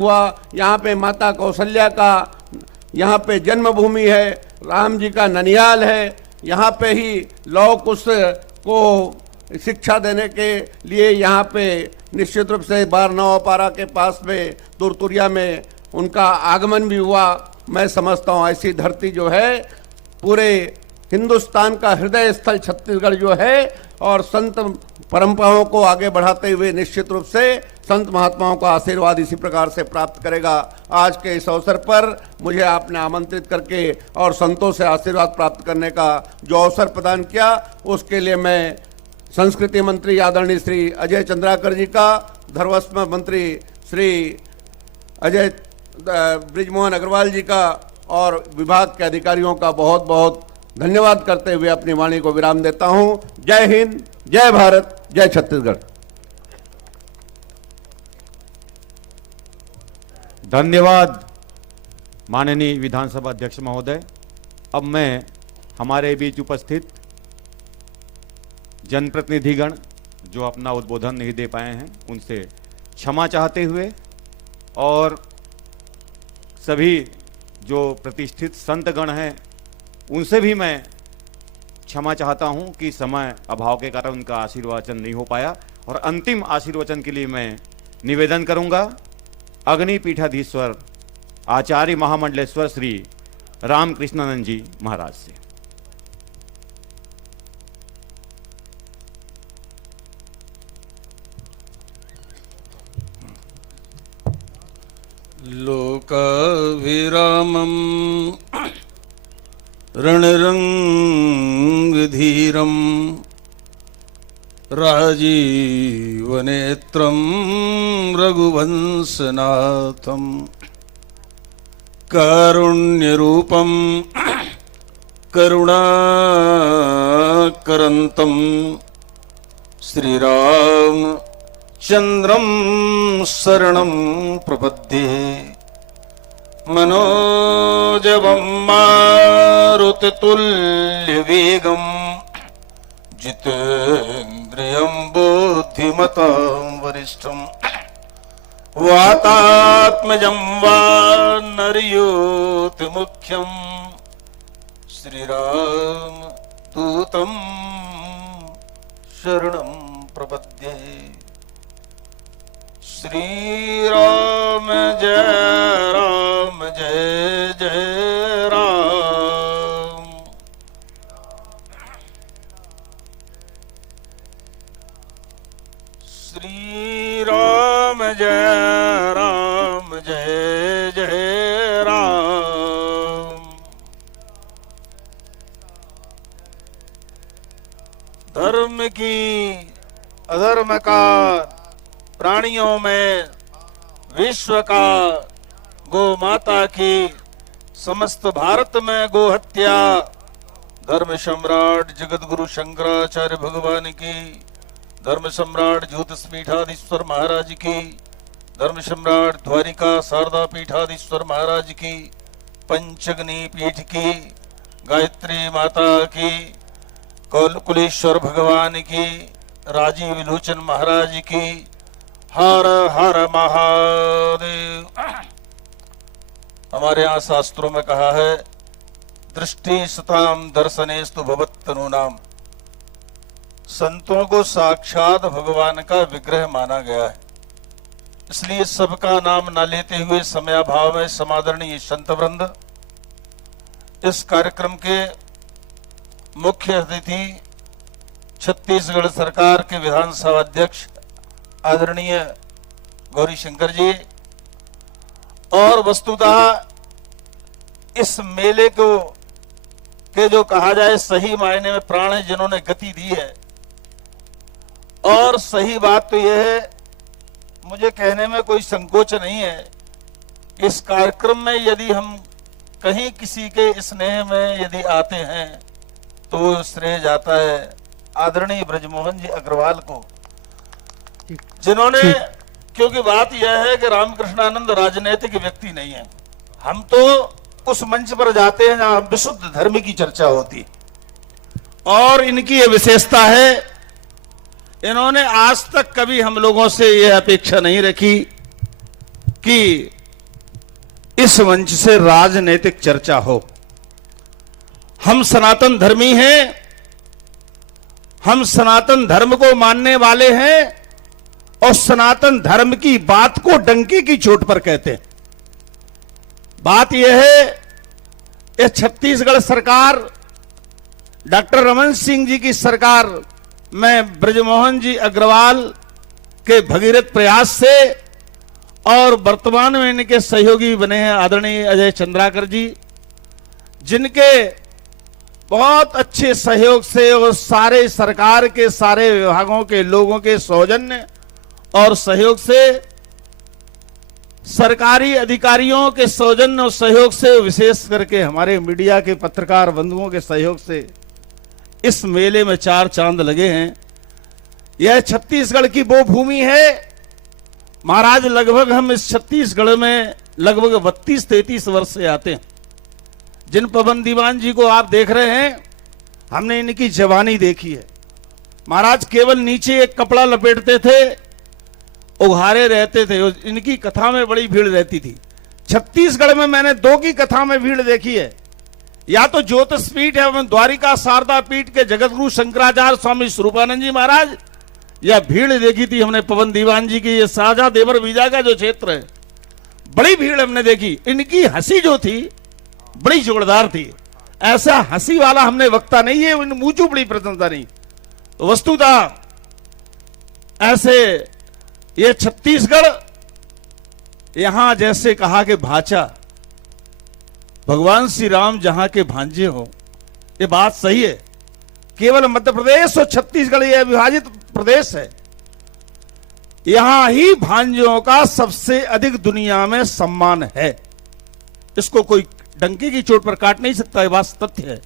हुआ। यहाँ पे माता कौशल्या का यहाँ पे जन्मभूमि है, राम जी का ननिहाल है। यहाँ पे ही लौह कुश को शिक्षा देने के लिए यहाँ पे निश्चित रूप से बारनवापारा के पास में तुरतुरिया में उनका आगमन भी हुआ। मैं समझता हूँ ऐसी धरती जो है पूरे हिंदुस्तान का हृदय स्थल छत्तीसगढ़ जो है, और संत परंपराओं को आगे बढ़ाते हुए निश्चित रूप से संत महात्माओं का आशीर्वाद इसी प्रकार से प्राप्त करेगा। आज के इस अवसर पर मुझे आपने आमंत्रित करके और संतों से आशीर्वाद प्राप्त करने का जो अवसर प्रदान किया, उसके लिए मैं संस्कृति मंत्री आदरणीय श्री अजय चंद्राकर जी का, धर्मस्व मंत्री श्री अजय ब्रिजमोहन अग्रवाल जी का और विभाग के अधिकारियों का बहुत बहुत धन्यवाद करते हुए अपनी वाणी को विराम देता हूं। जय हिंद, जय भारत, जय छत्तीसगढ़। धन्यवाद माननीय विधानसभा अध्यक्ष महोदय। अब मैं हमारे बीच उपस्थित जनप्रतिनिधिगण जो अपना उद्बोधन नहीं दे पाए हैं उनसे क्षमा चाहते हुए, और सभी जो प्रतिष्ठित संतगण हैं उनसे भी मैं क्षमा चाहता हूं कि समय अभाव के कारण उनका आशीर्वचन नहीं हो पाया। और अंतिम आशीर्वचन के लिए मैं निवेदन करूंगा अग्निपीठाधीश्वर आचार्य महामंडलेश्वर श्री रामकृष्णानंद जी महाराज से। लोकाभिरामं रणरंगधीरं राजीवनेत्रं रघुवंशनाथं कारुण्यरूपं करुणाकरन्तं श्रीरामचन्द्रं शरणं प्रपद्ये। मनोजवं मारुततुल्यवेगं जितेन्द्रियं बुद्धिमतां वरिष्ठं वातात्मजं वानरयोतिमुख्यं श्रीरामदूतं शरणं प्रपद्ये। श्रीराम जय राम जय जय राम। श्रीराम जय राम जय जय राम। धर्म की अधर्म का प्राणियों में विश्व का, गो माता की, समस्त भारत में गो हत्या, धर्म सम्राट जगत गुरु शंकराचार्य भगवान की, धर्म सम्राट ज्योतिषपीठाधीश्वर महाराज की, धर्म सम्राट द्वारिका शारदा पीठाधीश्वर महाराज की, पंचग्नि पीठ की, गायत्री माता की, कुलेश्वर भगवान की, राजीव लोचन महाराज की, हर हर महादेव। हमारे यहाँ शास्त्रों में कहा है दृष्टि सताम दर्शनेस्तु भवत्तनूनाम। संतों को साक्षात भगवान का विग्रह माना गया है, इसलिए सबका नाम न लेते हुए समयाभाव में समादरणीय संतवृंद, इस कार्यक्रम के मुख्य अतिथि छत्तीसगढ़ सरकार के विधानसभा अध्यक्ष आदरणीय गौरी शंकर जी, और वस्तुतः इस मेले को के जो कहा जाए सही मायने में प्राण है जिन्होंने गति दी है। और सही बात तो यह है, मुझे कहने में कोई संकोच नहीं है, इस कार्यक्रम में यदि हम कहीं किसी के स्नेह में यदि आते हैं तो श्रेय जाता है आदरणीय ब्रजमोहन जी अग्रवाल को, जिन्होंने, क्योंकि बात यह है कि रामकृष्णानंद राजनीतिक व्यक्ति नहीं है। हम तो उस मंच पर जाते हैं जहां विशुद्ध धर्म की चर्चा होती, और इनकी यह विशेषता है इन्होंने आज तक कभी हम लोगों से यह अपेक्षा नहीं रखी कि इस मंच से राजनीतिक चर्चा हो। हम सनातन धर्मी हैं, हम सनातन धर्म को मानने वाले हैं और सनातन धर्म की बात को डंके की चोट पर कहते हैं। बात यह है, ये छत्तीसगढ़ सरकार, डॉक्टर रमन सिंह जी की सरकार में ब्रजमोहन जी अग्रवाल के भगीरथ प्रयास से और वर्तमान में इनके सहयोगी बने हैं आदरणीय अजय चंद्राकर जी, जिनके बहुत अच्छे सहयोग से और सारे सरकार के सारे विभागों के लोगों के सौजन्य और सहयोग से, सरकारी अधिकारियों के सौजन्य और सहयोग से, विशेष करके हमारे मीडिया के पत्रकार बंधुओं के सहयोग से इस मेले में चार चांद लगे हैं। यह छत्तीसगढ़ की वो भूमि है महाराज, लगभग हम इस छत्तीसगढ़ में लगभग 32-33 वर्ष से आते हैं। जिन पवन दीवान जी को आप देख रहे हैं, हमने इनकी जवानी देखी है। महाराज केवल नीचे एक कपड़ा लपेटते थे, उघारे रहते थे, इनकी कथा में बड़ी भीड़ रहती थी। छत्तीसगढ़ में मैंने दो की कथा में भीड़ देखी है, या तो ज्योतिष पीठ एवं द्वारिका शारदा पीठ के जगतगुरु शंकराचार्य स्वामी स्वरूपानंद जी महाराज, या भीड़ देखी थी हमने पवन दीवान जी की ये साजा देवर बीजा का जो क्षेत्र है, बड़ी भीड़ हमने देखी। इनकी हंसी जो थी बड़ी जोरदार थी, ऐसा हंसी वाला हमने वक्ता नहीं है, मुझे बड़ी प्रशंसा नहीं। तो वस्तुतः ऐसे ये छत्तीसगढ़, यहां जैसे कहा कि भाचा भगवान श्री राम जहां के भांजे हो, ये बात सही है। केवल मध्य प्रदेश और छत्तीसगढ़ यह विभाजित प्रदेश है, यहां ही भांजों का सबसे अधिक दुनिया में सम्मान है। इसको कोई डंके की चोट पर काट नहीं सकता, ये बात तथ्य है।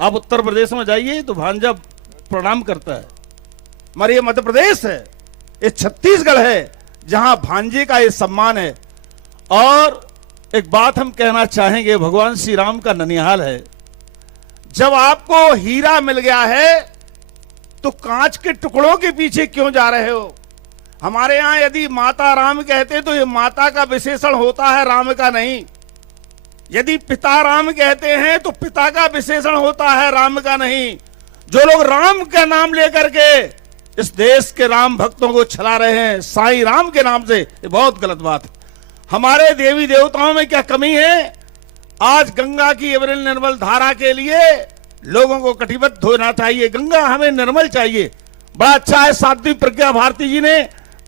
आप उत्तर प्रदेश में जाइए तो भांजा प्रणाम करता है। हमारे ये मध्य प्रदेश है, ये छत्तीसगढ़ है जहां भांजे का ये सम्मान है। और एक बात हम कहना चाहेंगे, भगवान श्री राम का ननिहाल है। जब आपको हीरा मिल गया है तो कांच के टुकड़ों के पीछे क्यों जा रहे हो? हमारे यहां यदि माता राम कहते तो ये माता का विशेषण होता है, राम का नहीं। यदि पिता राम कहते हैं तो पिता का विशेषण होता है, राम का नहीं। जो लोग राम का नाम लेकर के इस देश के राम भक्तों को छला रहे हैं साईं राम के नाम से, ये बहुत गलत बात है। हमारे देवी देवताओं में क्या कमी है? आज गंगा की अविरल निर्मल धारा के लिए लोगों को कटिबद्ध होना चाहिए। गंगा हमें निर्मल चाहिए। बड़ा अच्छा है, साध्वी प्रज्ञा भारती जी ने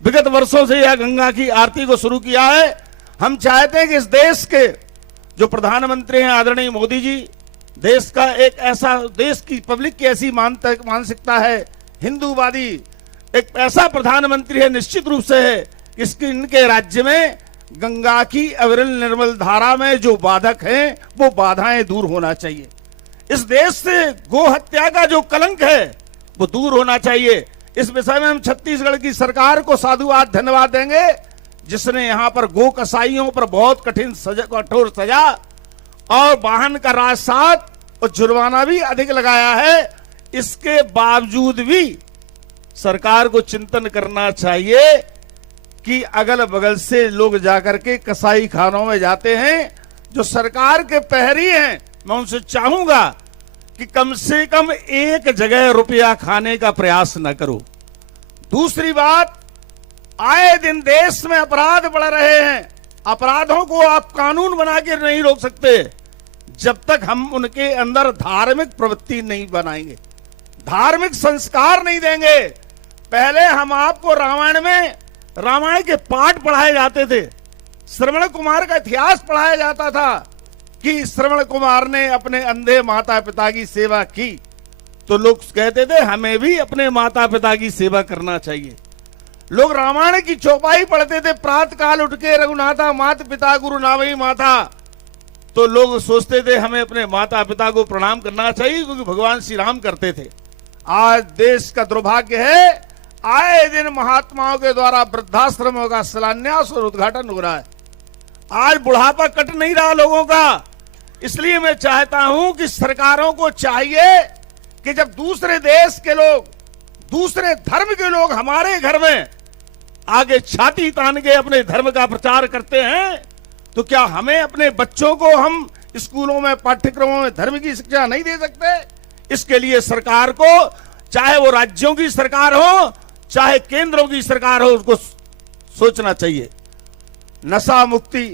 विगत वर्षों से यह गंगा की आरती को शुरू किया है। हम चाहते हैं कि इस देश के जो प्रधानमंत्री हैं आदरणीय मोदी जी, देश का एक ऐसा, देश की पब्लिक की ऐसी मानसिकता है, हिंदूवादी एक ऐसा प्रधानमंत्री है, निश्चित रूप से है कि इनके राज्य में गंगा की अविरल निर्मल धारा में जो बाधक हैं वो बाधाएं दूर होना चाहिए। इस देश से गो हत्या का जो कलंक है वो दूर होना चाहिए। इस विषय में हम छत्तीसगढ़ की सरकार को साधुवाद धन्यवाद देंगे, जिसने यहां पर गो कसाईयों पर बहुत कठोर सजा और वाहन का राजसात और जुर्माना भी अधिक लगाया है। इसके बावजूद भी सरकार को चिंतन करना चाहिए कि अगल बगल से लोग जाकर के कसाई खानों में जाते हैं जो सरकार के प्रहरी हैं। मैं उनसे चाहूंगा कि कम से कम एक जगह रुपया खाने का प्रयास न करो। दूसरी बात, आए दिन देश में अपराध बढ़ रहे हैं। अपराधों को आप कानून बना के नहीं रोक सकते जब तक हम उनके अंदर धार्मिक प्रवृत्ति नहीं बनाएंगे, धार्मिक संस्कार नहीं देंगे। पहले हम आपको रामायण के पाठ पढ़ाए जाते थे, श्रवण कुमार का इतिहास पढ़ाया जाता था कि श्रवण कुमार ने अपने अंधे माता पिता की सेवा की, तो लोग कहते थे हमें भी अपने माता पिता की सेवा करना चाहिए। लोग रामायण की चौपाई पढ़ते थे, प्रातः काल उठ के रघुनाथा माता पिता गुरु नावई माता, तो लोग सोचते थे हमें अपने माता पिता को प्रणाम करना चाहिए क्योंकि भगवान श्री राम करते थे। आज देश का दुर्भाग्य है, आए दिन महात्माओं के द्वारा वृद्धाश्रमों का शिलान्यास और उद्घाटन हो रहा है। आज बुढ़ापा कट नहीं रहा लोगों का। इसलिए मैं चाहता हूं कि सरकारों को चाहिए कि जब दूसरे देश के लोग, दूसरे धर्म के लोग हमारे घर में आगे छाती तान के अपने धर्म का प्रचार करते हैं, तो क्या हमें अपने बच्चों को हम स्कूलों में पाठ्यक्रमों में धर्म की शिक्षा नहीं दे सकते? इसके लिए सरकार को, चाहे वो राज्यों की सरकार हो चाहे केंद्रों की सरकार हो, उसको सोचना चाहिए। नशा मुक्ति,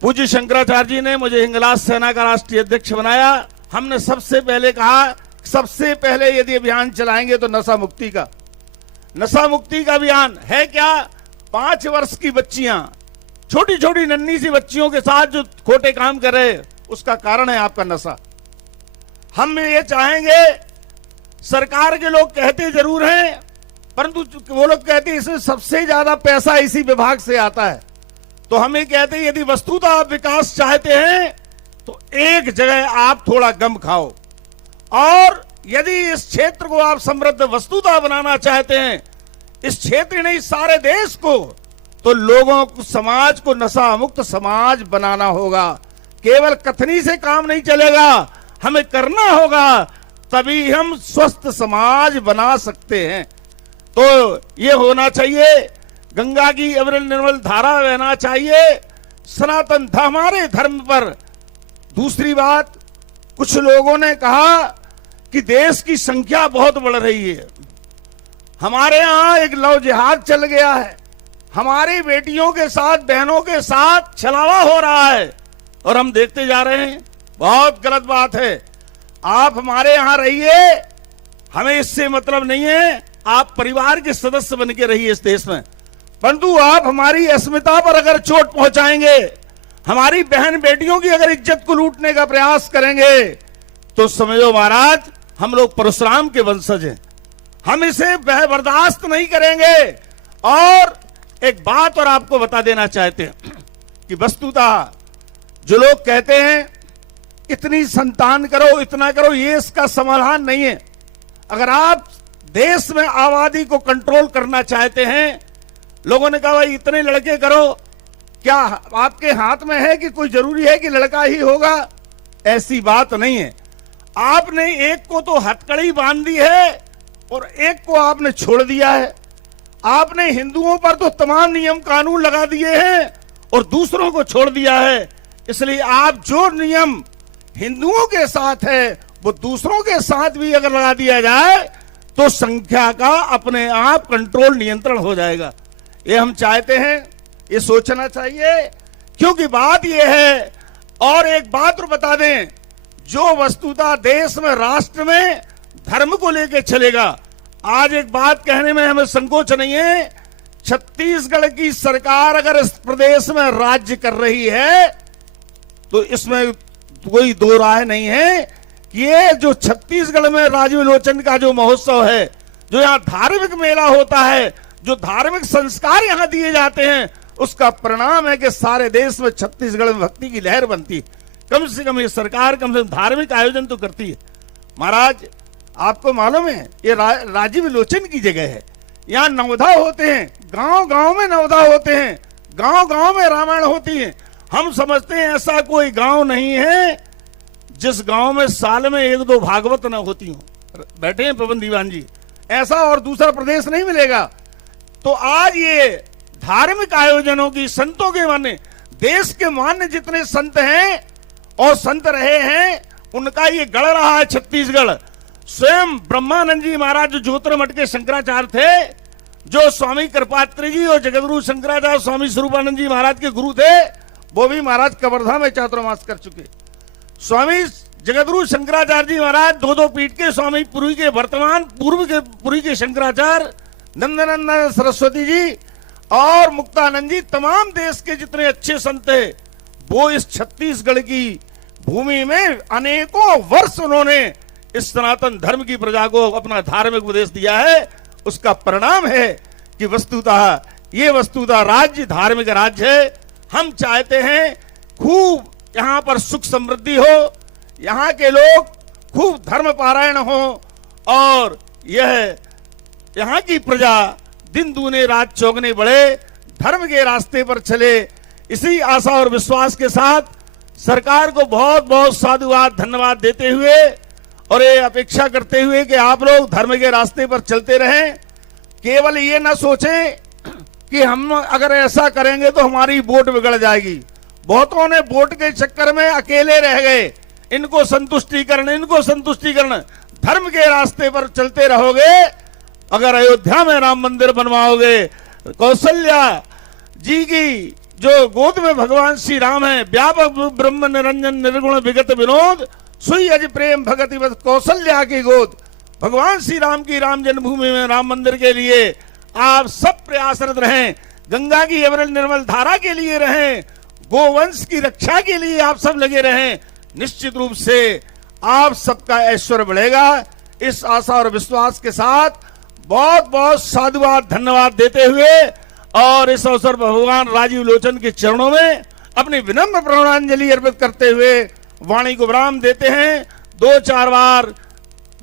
पूज्य शंकराचार्य जी ने मुझे हिंगलाज सेना का राष्ट्रीय अध्यक्ष बनाया। हमने सबसे पहले कहा, सबसे पहले यदि अभियान चलाएंगे तो नशा मुक्ति का। नशा मुक्ति का अभियान है क्या? 5 वर्ष की बच्चियां, छोटी छोटी नन्ही सी बच्चियों के साथ जो खोटे काम कर रहे, उसका कारण है आपका नशा। हम ये चाहेंगे, सरकार के लोग कहते जरूर हैं, परंतु वो लोग कहते हैं इसमें सबसे ज्यादा पैसा इसी विभाग से आता है। तो हम ये कहते हैं यदि वस्तुतः आप विकास चाहते हैं तो एक जगह आप थोड़ा गम खाओ, और यदि इस क्षेत्र को आप समृद्ध वस्तुतः बनाना चाहते हैं, इस क्षेत्र नहीं सारे देश को, तो लोगों को, समाज को नशा मुक्त समाज बनाना होगा। केवल कथनी से काम नहीं चलेगा, हमें करना होगा, तभी हम स्वस्थ समाज बना सकते हैं। तो ये होना चाहिए, गंगा की अविरल निर्मल धारा बहना चाहिए, सनातन हमारे धर्म पर। दूसरी बात, कुछ लोगों ने कहा कि देश की संख्या बहुत बढ़ रही है, हमारे यहां एक लव जिहाद चल गया है, हमारी बेटियों के साथ, बहनों के साथ छलावा हो रहा है, और हम देखते जा रहे हैं। बहुत गलत बात है। आप हमारे यहां रहिए, हमें इससे मतलब नहीं है, आप परिवार के सदस्य बन के रहिए इस देश में, परंतु आप हमारी अस्मिता पर अगर चोट पहुंचाएंगे, हमारी बहन बेटियों की अगर इज्जत को लूटने का प्रयास करेंगे, तो समझो महाराज, हम लोग परशुराम के वंशज हैं, हम इसे बर्दाश्त नहीं करेंगे। और एक बात और आपको बता देना चाहते हैं कि वस्तुतः जो लोग कहते हैं इतनी संतान करो, इतना करो, ये इसका समाधान नहीं है। अगर आप देश में आबादी को कंट्रोल करना चाहते हैं, लोगों ने कहा भाई इतने लड़के करो, क्या आपके हाथ में है कि कोई जरूरी है कि लड़का ही होगा? ऐसी बात नहीं है। आपने एक को तो हथकड़ी बांध दी है और एक को आपने छोड़ दिया है। आपने हिंदुओं पर तो तमाम नियम कानून लगा दिए हैं और दूसरों को छोड़ दिया है। इसलिए आप जो नियम हिंदुओं के साथ है वो दूसरों के साथ भी अगर लगा दिया जाए तो संख्या का अपने आप कंट्रोल, नियंत्रण हो जाएगा। ये हम चाहते हैं, ये सोचना चाहिए, क्योंकि बात ये है। और एक बात और बता दें, जो वस्तुतः देश में, राष्ट्र में धर्म को लेकर चलेगा, आज एक बात कहने में हमें संकोच नहीं है, छत्तीसगढ़ की सरकार अगर इस प्रदेश में राज्य कर रही है तो इसमें कोई दो राय नहीं है कि ये जो छत्तीसगढ़ में राजविलोचन का जो महोत्सव है, जो यहाँ धार्मिक मेला होता है, जो धार्मिक संस्कार यहाँ दिए जाते हैं, उसका परिणाम है कि सारे देश में छत्तीसगढ़ में भक्ति की लहर बनती है। कम से कम ये सरकार कम से कम धार्मिक आयोजन तो करती है। महाराज आपको मालूम है ये राजविलोचन की जगह है, यहाँ नवधा होते हैं, गांव गांव में नवधा होते हैं, गांव गांव में रामायण होती है। हम समझते हैं ऐसा कोई गांव नहीं है जिस गांव में साल में 1-2 भागवत न होती हो। बैठे हैं पवन दीवान जी, ऐसा और दूसरा प्रदेश नहीं मिलेगा। तो आज ये धार्मिक आयोजनों की, संतों के माने, देश के मान्य जितने संत हैं और संत रहे हैं, उनका ये गढ़ रहा है छत्तीसगढ़। स्वयं ब्रह्मानंद जी महाराज जो ज्योतिर्मठ के शंकराचार्य थे, जो स्वामी कृपात्री जी और जगतगुरु शंकराचार्य स्वामी स्वरूपानंद जी महाराज के गुरु थे, वो भी महाराज कवर्धा में चातुर्मास कर चुके। स्वामी जगतगुरु शंकराचार्य जी महाराज 2 पीठ के स्वामी, पुरी के वर्तमान, पूर्व के पुरी के शंकराचार्य नंदनंदन सरस्वती जी और मुक्तानंद जी, तमाम देश के जितने अच्छे संत थे, वो इस छत्तीसगढ़ की भूमि में अनेकों वर्ष उन्होंने इस सनातन धर्म की प्रजा को अपना धार्मिक उपदेश दिया है। उसका परिणाम है कि वस्तुतः राज्य धार्मिक राज्य है। हम चाहते हैं खूब यहाँ पर सुख समृद्धि हो, यहाँ के लोग खूब धर्म पारायण हो और यह यहाँ की प्रजा दिन दूने रात चौगने बढ़े, धर्म के रास्ते पर चले। इसी आशा और विश्वास के साथ सरकार को बहुत बहुत साधुवाद, धन्यवाद देते हुए और ये अपेक्षा करते हुए कि आप लोग धर्म के रास्ते पर चलते रहें। केवल ये ना सोचें कि हम अगर ऐसा करेंगे तो हमारी वोट बिगड़ जाएगी। बहुतों ने वोट के चक्कर में अकेले रह गए। इनको संतुष्टीकरण धर्म के रास्ते पर चलते रहोगे। अगर अयोध्या में राम मंदिर बनवाओगे, कौशल्या जी की जो गोद में भगवान श्री राम है, व्यापक ब्रह्म निरंजन निर्गुण विगत विनोद, सुई अज प्रेम भगति बस कौशल्या की गोद, भगवान श्री राम की राम जन्मभूमि में राम मंदिर के लिए आप सब प्रयासरत रहें। गंगा की अविरल निर्मल धारा के लिए रहें, गोवंश की रक्षा के लिए आप सब लगे रहें। निश्चित रूप से आप सबका ऐश्वर्य बढ़ेगा। इस आशा और विश्वास के साथ बहुत बहुत साधुवाद धन्यवाद देते हुए और इस अवसर पर भगवान राजीव लोचन के चरणों में अपनी विनम्र प्रणांजलि अर्पित करते हुए वाणी को विराम देते हैं। 2-4 बार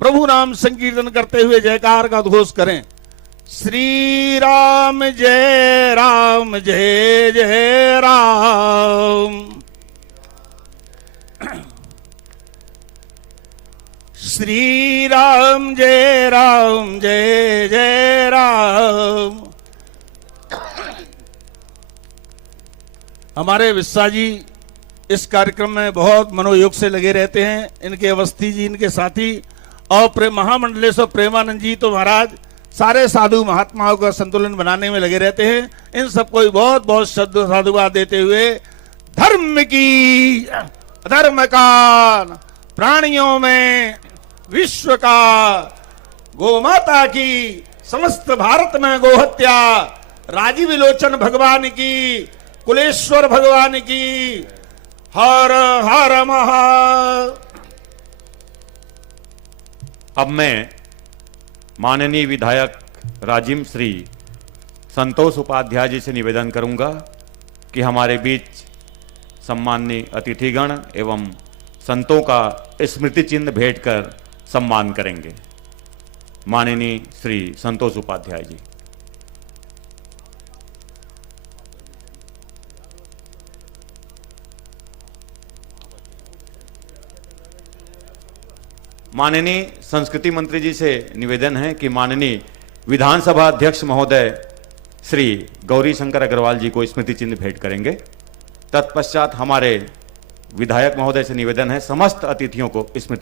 प्रभु नाम संकीर्तन करते हुए जयकार का उद्घोष करें। श्री राम जय जय राम। श्री राम जय जय राम। हमारे विश्वा जी इस कार्यक्रम में बहुत मनोयोग से लगे रहते हैं। इनके अवस्थी जी, इनके साथी और महामंडलेश्वर प्रेमानंद जी तो महाराज सारे साधु महात्माओं का संतुलन बनाने में लगे रहते हैं। इन सबको बहुत बहुत साधुवाद देते हुए धर्म की, अधर्म का, प्राणियों में विश्व का, गोमाता की, समस्त भारत में गोहत्या, राजीव लोचन भगवान की, कुलेश्वर भगवान की, हर हर महा। अब मैं माननीय विधायक राजिम श्री संतोष उपाध्याय जी से निवेदन करूंगा कि हमारे बीच सम्माननीय अतिथिगण एवं संतों का स्मृति चिन्ह भेंट कर सम्मान करेंगे। माननीय श्री संतोष उपाध्याय जी। माननीय संस्कृति मंत्री जी से निवेदन है कि माननीय विधानसभा अध्यक्ष महोदय श्री गौरी शंकर अग्रवाल जी को स्मृति चिन्ह भेंट करेंगे। तत्पश्चात हमारे विधायक महोदय से निवेदन है समस्त अतिथियों को स्मृति